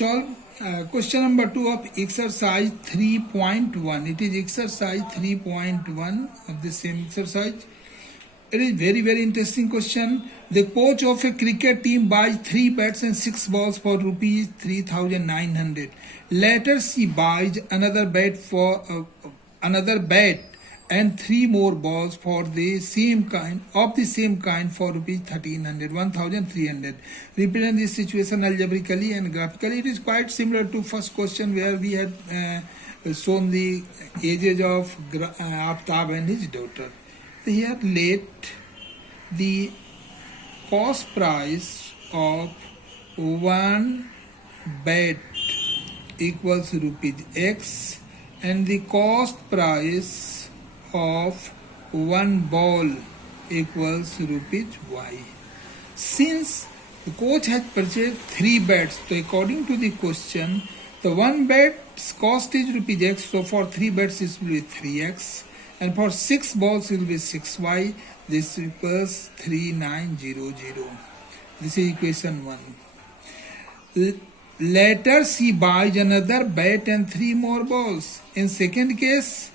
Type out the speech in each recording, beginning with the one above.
solve question number 2 of exercise 3.1. It is exercise 3.1 of the same exercise. It is very interesting question. The coach of a cricket team buys 3 bats and 6 balls for rupees 3,900. Later she buys another bat and 3 more balls for the same kind for rupees 1,300. Represent this situation algebraically and graphically. It is quite similar to first question where we had shown the ages of Aftab and his daughter. So here let the cost price of one bat equals rupees X and the cost price of one ball equals rupees Y. Since the coach has purchased 3 bats, so according to the question, the one bat's cost is rupees X, so for 3 bats it will be 3X, and for 6 balls it will be 6Y. This equals 3900. This is equation 1. Later she buys another bat and 3 more balls. In second case,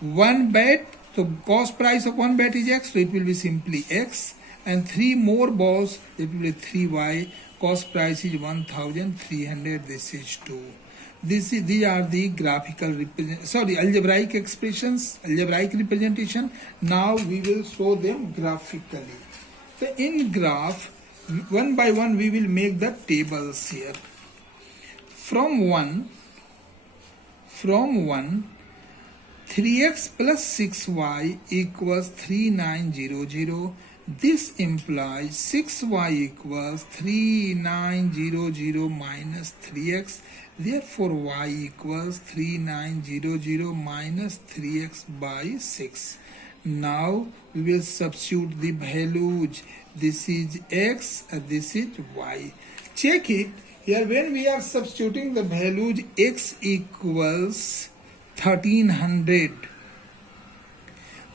one bat, so cost price of one bat is X, so it will be simply X, and 3 more balls, it will be 3Y. Cost price is 1,300. This is 2. These are the algebraic expressions, algebraic representation. Now we will show them graphically. So in graph, one by one we will make the tables here. From 1, 3x plus 6y equals 3900. This implies 6y equals 3900 minus 3x. Therefore, y equals 3900 minus 3x by 6. Now, we will substitute the values. This is x and this is y. Check it. Here, when we are substituting the values, x equals 1300,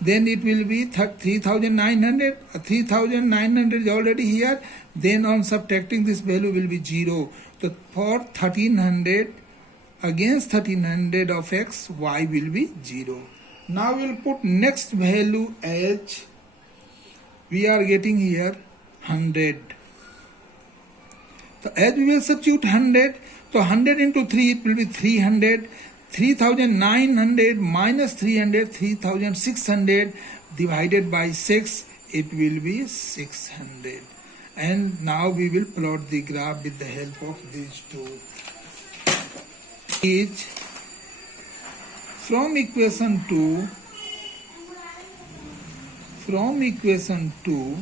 then it will be 3900. 3900 is already here. Then on subtracting, this value will be 0. So for 1300 against 1300 of x, y will be 0. Now we will put next value as we are getting here 100. So as we will substitute 100, so 100 into 3, it will be 300. 3,900 minus 300, 3,600 divided by 6, it will be 600. And now we will plot the graph with the help of these two. From equation 2,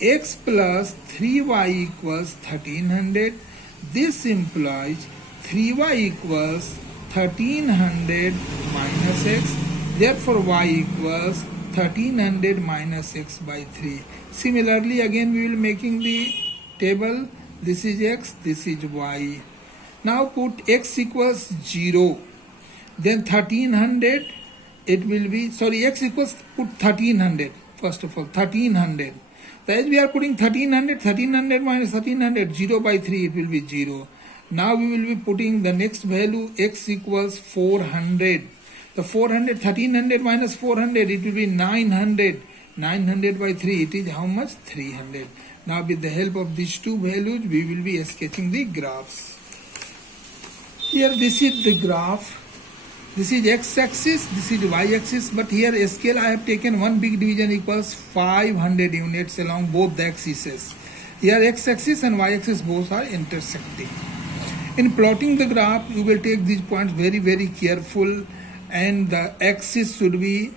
x plus 3y equals 1300. This implies 3y equals 1300 minus x. Therefore, y equals 1300 minus x by 3. Similarly, again we will making the table. This is x, this is y. Now put x equals 0. Then 1300, it will be, x equals, put 1300. First of all, 1300. So as we are putting 1300 minus 1300, 0 by 3, it will be 0. Now we will be putting the next value, x equals 400. The 400, 1300 minus 400, it will be 900. 900 by 3, it is how much? 300. Now with the help of these two values, we will be sketching the graphs. Here this is the graph. This is x-axis, this is y-axis, but here scale I have taken one big division equals 500 units along both the axes. Here x-axis and y-axis both are intersecting. In plotting the graph, you will take these points very careful, and the axis should be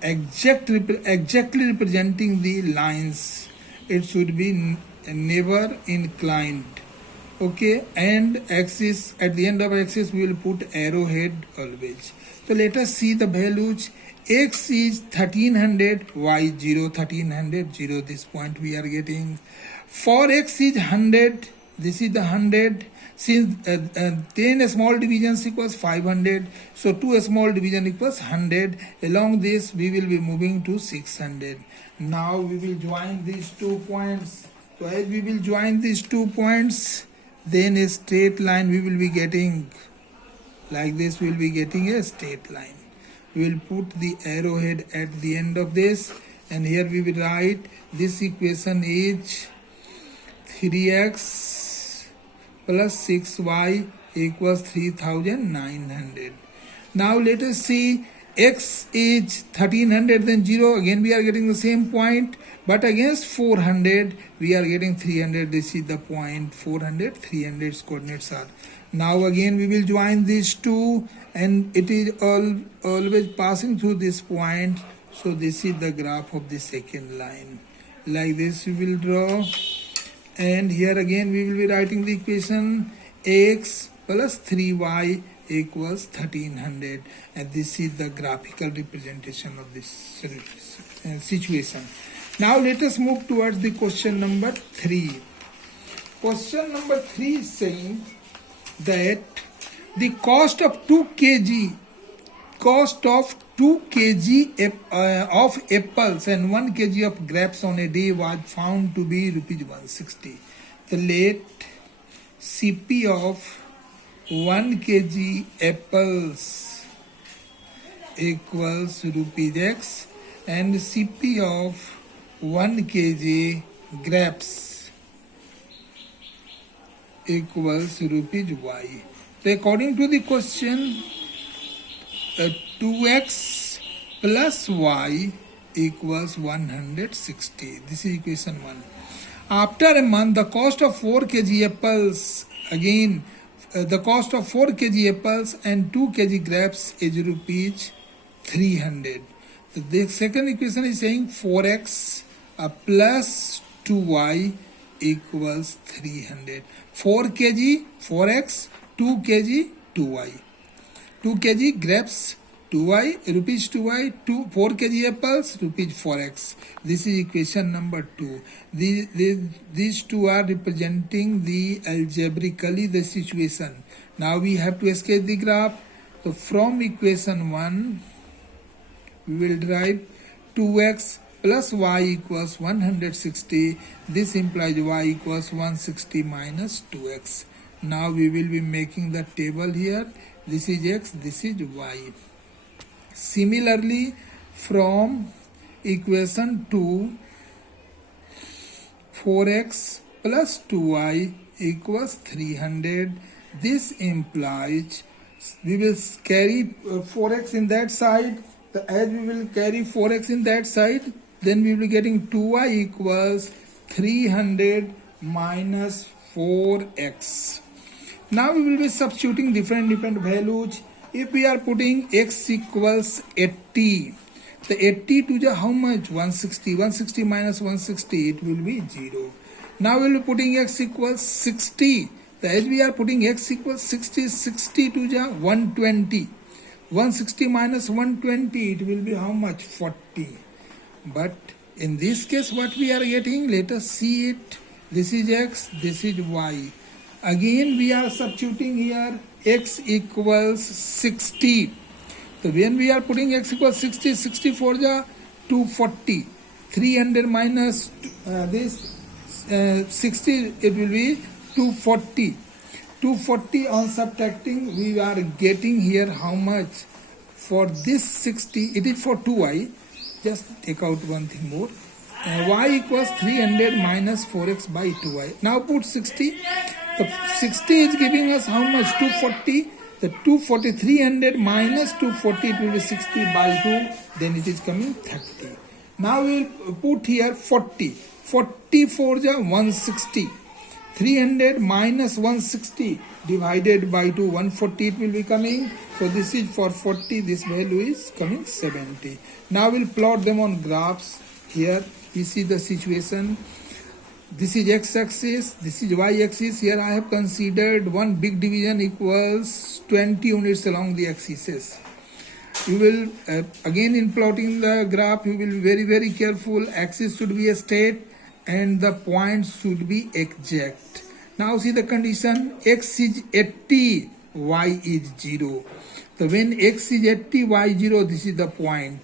exactly representing the lines. It should be never inclined. Okay, and axis, at the end of axis we will put arrowhead always. So let us see the values. X is 1300, y 0, 1300, 0. This point we are getting. For x is 100, this is the 100. Since 10 small divisions equals 500, so 2 small division equals 100. Along this we will be moving to 600. Now we will join these 2 points. So as we will join these 2 points, then a straight line we will be getting like this. We will be getting a straight line. We will put the arrowhead at the end of this, and here we will write this equation is 3x plus 6y equals 3900. Now let us see, x is 1300, then 0, again we are getting the same point, but against 400 we are getting 300. This is the point 400, 300's coordinates are. Now again we will join these two, and it is always passing through this point. So this is the graph of the second line. Like this we will draw, and here again we will be writing the equation x plus 3y equals 1300, and this is the graphical representation of this situation. Now let us move towards the question number 3. Question number 3 is saying that the cost of 2 kg of apples and 1 kg of grapes on a day was found to be rupees 160. The let CP of 1 kg apples equals rupees x, and CP of 1 kg grapes equals rupees y. So according to the question, 2x plus y equals 160. This is equation 1. After a month, the cost of 4 kg apples, again the cost of 4 kg apples and 2 kg grapes is rupees 300. So the second equation is saying 4x plus 2y equals 300. 4 kg 4x, 2 kg 2y. 2 kg grapes 2y, rupees 2y, 4 kg apples, rupees 4x. This is equation number 2. These two are representing the algebraically the situation. Now we have to sketch the graph. So from equation 1, we will derive 2x plus y equals 160. This implies y equals 160 minus 2x. Now we will be making the table here. This is x, this is y. Similarly, from equation 2, 4x plus 2y equals 300. This implies we will carry 4x in that side. As we will carry 4x in that side, then we will be getting 2y equals 300 minus 4x. Now we will be substituting different values. If we are putting x equals 80, the 80 to the how much? 160. 160 minus 160, it will be 0. Now we will be putting x equals 60. As we are putting x equals 60, 60 to the 120. 160 minus 120, it will be how much? 40. But in this case, what we are getting? Let us see it. This is x, this is y. Again we are substituting here x equals 60. So when we are putting x equals 60, 60 for the 240. 300 minus this 60, it will be 240. 240 on subtracting, we are getting here how much? For this 60, it is for 2y. Just take out one thing more. Y equals 300 minus 4x by 2y. Now put 60. The 60 is giving us how much? 240. The 240, 300 minus 240, it will be 60 by 2. Then it is coming 30. Now we will put here 40. 40 for the 160. 300 minus 160 divided by 2, 140 it will be coming. So this is for 40, this value is coming 70. Now we'll plot them on graphs. Here you see the situation. This is x-axis, this is y-axis. Here I have considered one big division equals 20 units along the axes. You will, again in plotting the graph, you will be very, very careful. Axis should be straight and the points should be exact. Now see the condition, x is 80, y is 0. So when x is 80, y 0, this is the point.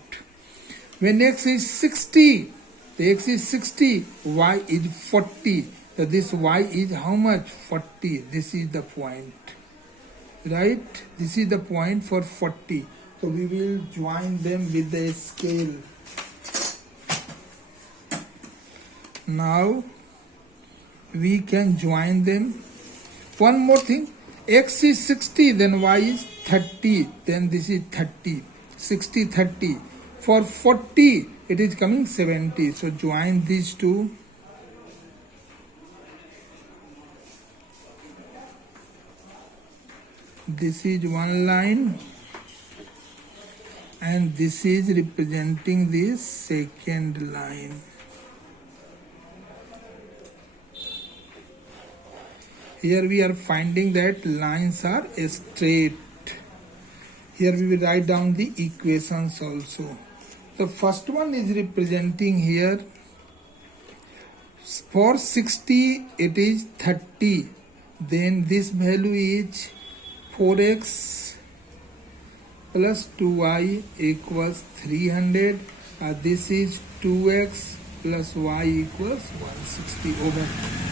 When x is 60, the x is 60, y is 40. So this y is how much? 40. This is the point. Right? This is the point for 40. So we will join them with the scale. Now we can join them. One more thing. X is 60, then y is 30. Then this is 30. 60, 30. For 40, it is coming 70. So join these two. This is one line. And this is representing the second line. Here we are finding that lines are straight. Here we will write down the equations also. The first one is representing here. For 60 it is 30. Then this value is 4x plus 2y equals 300. This is 2x plus y equals 160 over.